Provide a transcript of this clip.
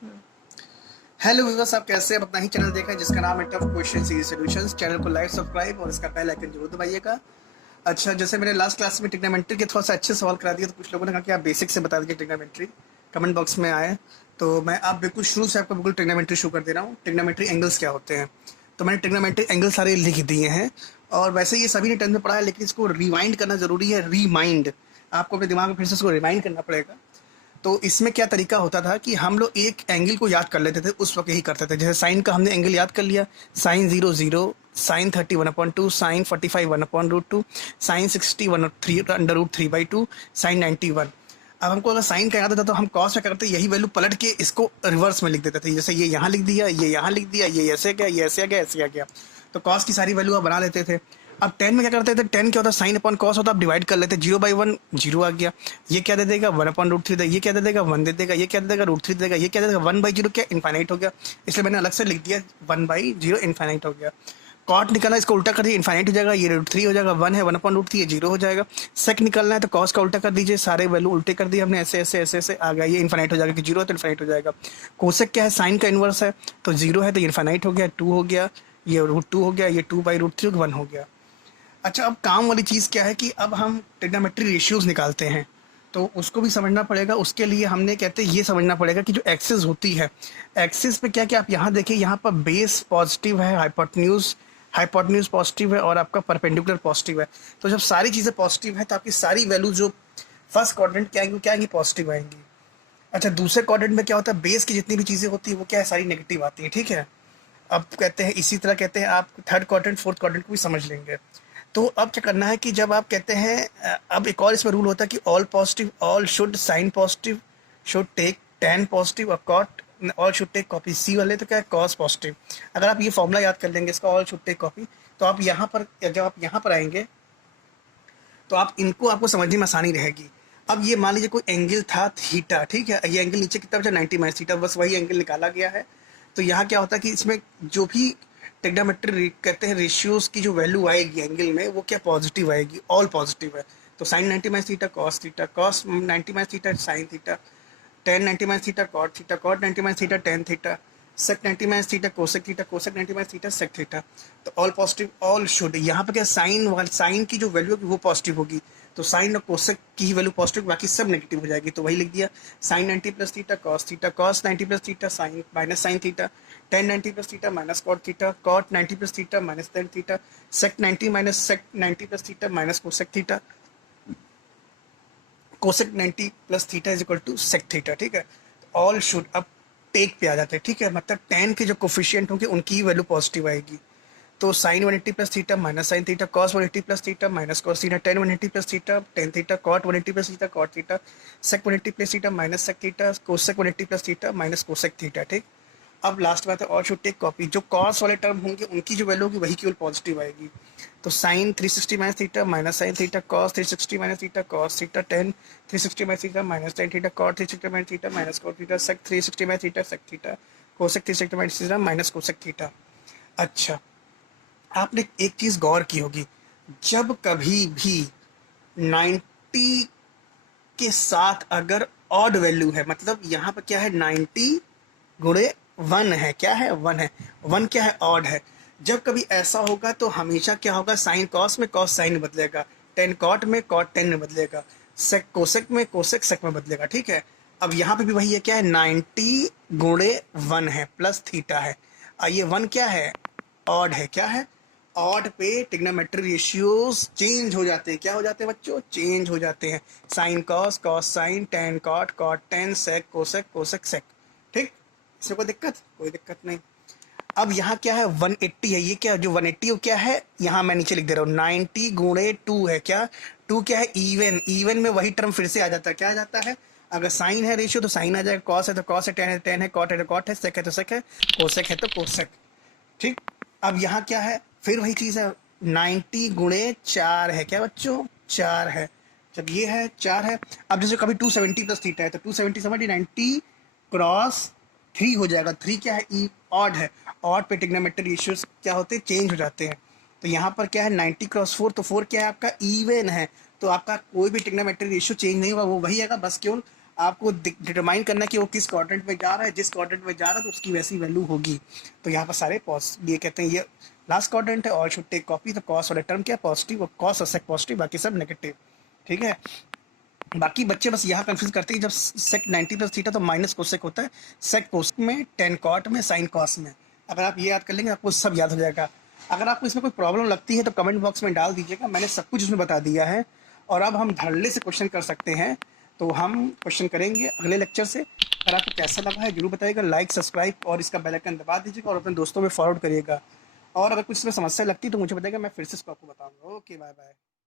Hello viewers, आप कैसे हैं? अपना ही चैनल देख रहे हैं जिसका नाम है tough question series solutions. Channel को लाइक, सब्सक्राइब और इसका बेल आइकन जरूर दबाइएगा। अच्छा, जैसे मैंने लास्ट क्लास में ट्रिग्नोमेट्री के थोड़ा सा अच्छे सवाल करा दिए, तो कुछ लोगों ने कहा कि आप बेसिक से बता दीजिए ट्रिग्नोमेट्री। कमेंट बॉक्स में आए तो मैं आप बिल्कुल शुरू से आपको बिल्कुल ट्रिग्नोमेट्री शुरू कर दे रहा हूँ। ट्रिग्नोमेट्री एंगल्स क्या होते हैं, तो मैंने ट्रिग्नोमेट्री एंगल सारे लिख दिए हैं। और वैसे ये सभी ने 10th में पढ़ा है, लेकिन इसको रिवाइंड करना जरूरी है। रीमाइंड, आपको अपने दिमाग में फिर से इसको रिमाइंड करना पड़ेगा। तो इसमें क्या तरीका होता था कि हम लोग एक एंगल को याद कर लेते थे, उस वक्त यही करते थे। जैसे साइन का हमने एंगल याद कर लिया, sine 0 0, sine 30 1/2, sine 45 1/√2, sine 60 √3/2, sine 91। अब हमको अगर साइन का याद होता तो हम कॉस में करते यही वैल्यू पलट के इसको रिवर्स में लिख देते थे। जैसे ये यहाँ लिख दिया, ये यहाँ लिख दिया, ये ऐसे गया, ये ऐसे गया, ऐसे गया। तो कॉस की सारी वैल्यू आप बना लेते थे। अब 10 में क्या करते थे, 10 क्या होता है, साइन अपॉन कॉस होता है। आप डिवाइड कर लेते, 0/1 0 आ गया। ये क्या दे देगा, 1/√3 ये क्या दे देगा, 1 दे देगा। ये क्या दे देगा, √3 दे देगा। ये क्या दे देगा, 1/0 क्या इनफाइनाइट हो गया। इसलिए मैंने अलग से लिख दिया 1/0 इनफाइनाइट हो गया। कॉट निकलना है, इसको उल्टा कर दिए, इनफाइनाइट हो जाएगा। ये √3 हो जाएगा, 1 है 1/√3, ये 0 हो जाएगा। सेक निकलना है तो कॉस का उल्टा कर दीजिए, सारे वैल्यू उल्टे कर दिए हमने, ऐसे ऐसे ऐसे ऐसे आ गया। ये इनफाइनाइट हो जाएगा कि 0 है तो इनफाइनाइट हो जाएगा। कोसेक क्या है, साइन का इनवर्स है, तो 0 है तो इनफाइनाइट हो गया, 2 हो गया, ये √2 हो गया, ये 2/√3 1 हो गया। अच्छा, अब काम वाली चीज़ क्या है कि अब हम ट्रिग्नोमेट्री रेशियोज निकालते हैं, तो उसको भी समझना पड़ेगा। उसके लिए हमने कहते हैं ये समझना पड़ेगा कि जो एक्सिस होती है, एक्सिस पे क्या क्या आप यहाँ देखिए, यहाँ पर बेस पॉजिटिव है, हाइपोटेन्यूज हाइपोटेन्यूज पॉजिटिव है और आपका परपेंडिकुलर पॉजिटिव है। तो जब सारी चीज़ें पॉजिटिव है तो आपकी सारी वैल्यू जो फर्स्ट क्वाड्रेंट क्या आएंगी, वो क्या आएंगी, पॉजिटिव आएंगी। अच्छा, दूसरे क्वाड्रेंट में क्या होता है, बेस की जितनी भी चीज़ें होती है वो क्या है, सारी नेगेटिव आती है। ठीक है, अब कहते हैं इसी तरह कहते हैं आप थर्ड क्वाड्रेंट फोर्थ क्वाड्रेंट को भी समझ लेंगे। तो अब क्या करना है कि जब आप कहते हैं अब एक और इसमें रूल होता है कि all positive, all should sine positive, should take tan positive, और cot all should take copy. C वाले तो क्या है, कॉस पॉजिटिव। अगर आप ये फॉर्मूला याद कर लेंगे इसका, ऑल शुड टेक कॉपी, तो आप यहाँ पर जब आप यहाँ पर आएंगे तो आप इनको आपको समझने में आसानी रहेगी। अब ये मान लीजिए कोई एंगल था थीटा, ठीक है, ये एंगल नीचे कितना बचा, 90 - थीटा, बस वही एंगल निकाला गया है। तो यहाँ क्या होता है कि इसमें जो भी ट्रिग्नोमेट्री कहते हैं रेशियोज की जो वैल्यू आएगी एंगल में, वो क्या पॉजिटिव आएगी, ऑल पॉजिटिव है। तो sine 90 - theta cos theta, cos 90 - theta sine theta, tan 90 - theta cot theta, cot 90 - theta tan theta, sec 90 - theta cosec theta, cosec 90 - theta sec theta. तो ऑल पॉजिटिव, ऑल शुड, यहाँ पे क्या sign sign की जो value होगी वो positive होगी, तो साइन और कोसेक की ही वैल्यू पॉजिटिव, बाकी सब नेगेटिव हो जाएगी। तो वही लिख दिया, sine 90 + theta cos theta, cos 90 + theta sine minus sine theta, tan 90 + theta minus cot theta, cot 90 + theta minus tan theta, sec 90 minus sec 90 + theta minus cosec theta, cosec 90 + theta is equal to sec theta. ठीक है, all should अब take पे आ जाते हैं। ठीक है, मतलब ten के जो कोफिशिएंट होंगे उनकी वैल्यू पॉजिटिव आएगी। तो sine 180 + theta minus sine theta, cos 180 + theta minus cos theta, tan 180 + theta tan theta, cot 180 + theta cot theta, sec 180 + theta minus sec theta, cosec 180 + theta minus cosec theta. ठीक, अब last बात है और should take copy. जो cos वाले term होंगे उनकी जो वैल्यू होगी वही केवल पॉजिटिव आएगी। तो sine 360 - theta minus sine theta, cos 360 - theta cos theta, tan 360 - theta minus tan theta, cot 360 - theta minus cot theta, sec 360 - theta sec theta, cosec 360 - theta minus cosec theta. अच्छा, आपने एक चीज गौर की होगी, जब कभी भी 90 के साथ अगर ऑड वैल्यू है, मतलब यहाँ पर क्या है, 90 गुणे 1 है, क्या है, 1 है, 1 क्या है, ऑड है। जब कभी ऐसा होगा तो हमेशा क्या होगा, साइन कॉस में कॉस साइन में बदलेगा, टेन कॉट में कॉट टेन में बदलेगा, सेक कोसेक में कोसेक सेक में बदलेगा। ठीक है, अब यहाँ पे भी वही है, क्या है, 90 गुणे 1 है प्लस थीटा है, ये 1 क्या है, ऑड है, क्या है, ऑड पे ट्रिग्नोमेट्री रेशियोज चेंज हो जाते हैं। क्या हो जाते हैं बच्चों, चेंज हो जाते हैं। Sine cos cos sine, tan cot cot tan, sec cosec cosec sec. ठीक, इसमें कोई दिक्कत, कोई दिक्कत नहीं। अब यहाँ क्या है, 180 है, ये क्या जो 180 क्या है, यहाँ मैं नीचे लिख दे रहा हूँ, 90 गुणे 2 है, क्या 2 क्या है, इवन, इवन में वही टर्म फिर से आ जाता है, क्या आ जाता है, अगर साइन है रेशियो तो साइन आ जाएगा, कॉस है तो कॉस है, टेन है टेन है, कॉट है तो कॉट है, सेक है तो सेक है, कोसेक है तो कोसेक। ठीक, अब यहाँ क्या है, फिर वही चीज़ है, 90 गुणे 4 है, क्या बच्चों, 4 है। जब ये है 4 है, अब जैसे कभी 270 + थीटा है तो 270 समझिए 90 क्रॉस 3 हो जाएगा, 3 क्या है, ई ऑड है, ऑड पे ट्रिग्नोमेट्री रेशियोज क्या होते हैं, चेंज हो जाते हैं। तो यहाँ पर क्या है, 90 क्रॉस 4, तो 4 क्या है आपका, इवन है, तो आपका कोई भी ट्रिग्नोमेट्री रेशियो चेंज नहीं होगा, वो वही आएगा, बस केवल आपको डिटरमाइन करना है कि वो किस क्वाड्रेंट में जा रहा है, जिस क्वाड्रेंट में जा रहा है तो उसकी वैसी वैल्यू होगी। तो यहाँ पर सारे ये कहते हैं ये लास्ट क्वाड्रेंट है, और शुड टेक कॉपी। तो कॉस वाला टर्म क्या है, पॉजिटिव, कॉस और सेक पॉजिटिव, बाकी सब नेगेटिव। ठीक है, बाकी बच्चे बस यहाँ कंफ्यूज करते हैं, जब सेक 90 प्लस थीटा तो माइनस कोसेक होता है, सेक कोसेक में, टेन कॉट में, साइन कॉस में। अगर आप ये याद कर लेंगे आपको सब याद हो जाएगा। अगर आपको इसमें कोई प्रॉब्लम लगती है तो कमेंट बॉक्स में डाल दीजिएगा, मैंने सब कुछ उसमें बता दिया है। और अब हम धड़ल्ले से क्वेश्चन कर सकते हैं, तो हम क्वेश्चन करेंगे अगले लेक्चर से। अगर आपको कैसा लगा है जरूर बताइएगा, लाइक सब्सक्राइब और इसका बेल आइकन दबा दीजिएगा और अपने दोस्तों में फॉरवर्ड करिएगा। और अगर कुछ इसमें समस्या लगती है तो मुझे बताइएगा, मैं फिर से इसको आपको बताऊँगा। Okay, bye bye.